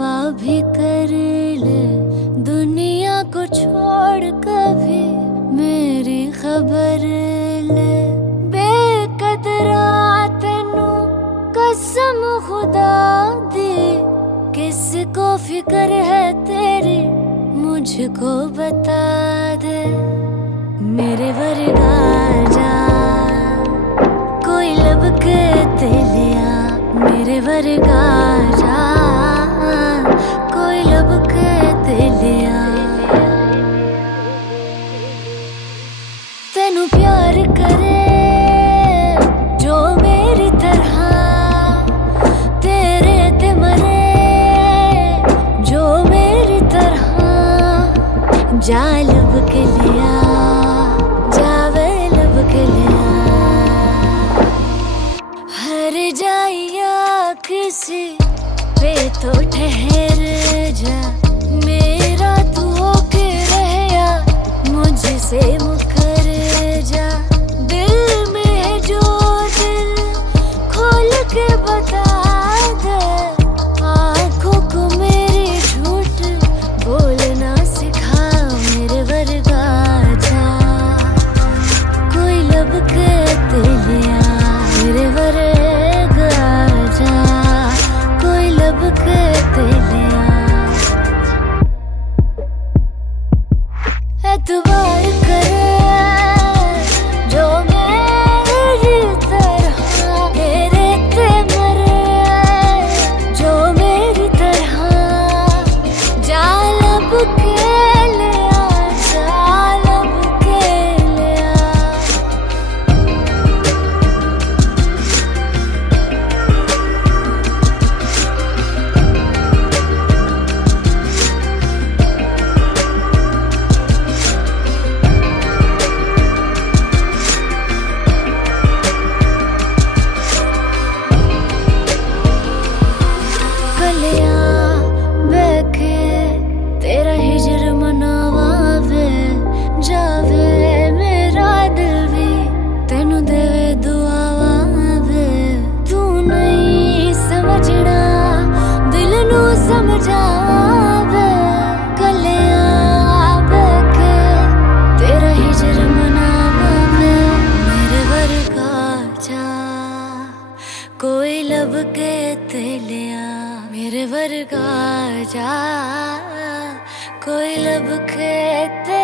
परवाह भी कर ले, दुनिया को छोड़ कभी मेरी खबर ले। बेकदरा तेनू कसम खुदा दी, किसको फिक्र है तेरी मुझको बता दे। मेरे वर्गा जा कोई लब के ते लिया, मेरे वर्गा जा कोई लब के ते लिया। तेनू प्यार करे जो मेरी तरह, तेरे ते मरे जो मेरी तरह। जा लब के लिया, जावे लब के लिया। हर जाइया किसी पे तो ठहर जा, मेरा तू होके रहया मुझसे मुकर जा। दिल में है जो दिल खोल के बता दे, आँखों को मेरी झूठ बोलना सिखा। मेरे वर्गा जा कोई लब के ते लिया, मेरे वर्गा जा कोई लब के ते लिया। एतबार करे जो मेरी तरह, तेरे ते मरे जो मेरी तरह। जा लब के लिया, जा लब के लिया। कलिया बैके तेरा हिजर मनावे, जावे मेरा दिल भी तेनू देवे दुआवे। तू नहीं समझना दिल नू समझावे, कलिया बैके तेरा हिजर मनावे। मेरे वर्गा जा कोई लब के ते लिया, मेरे वर्गा जा कोई लब के ते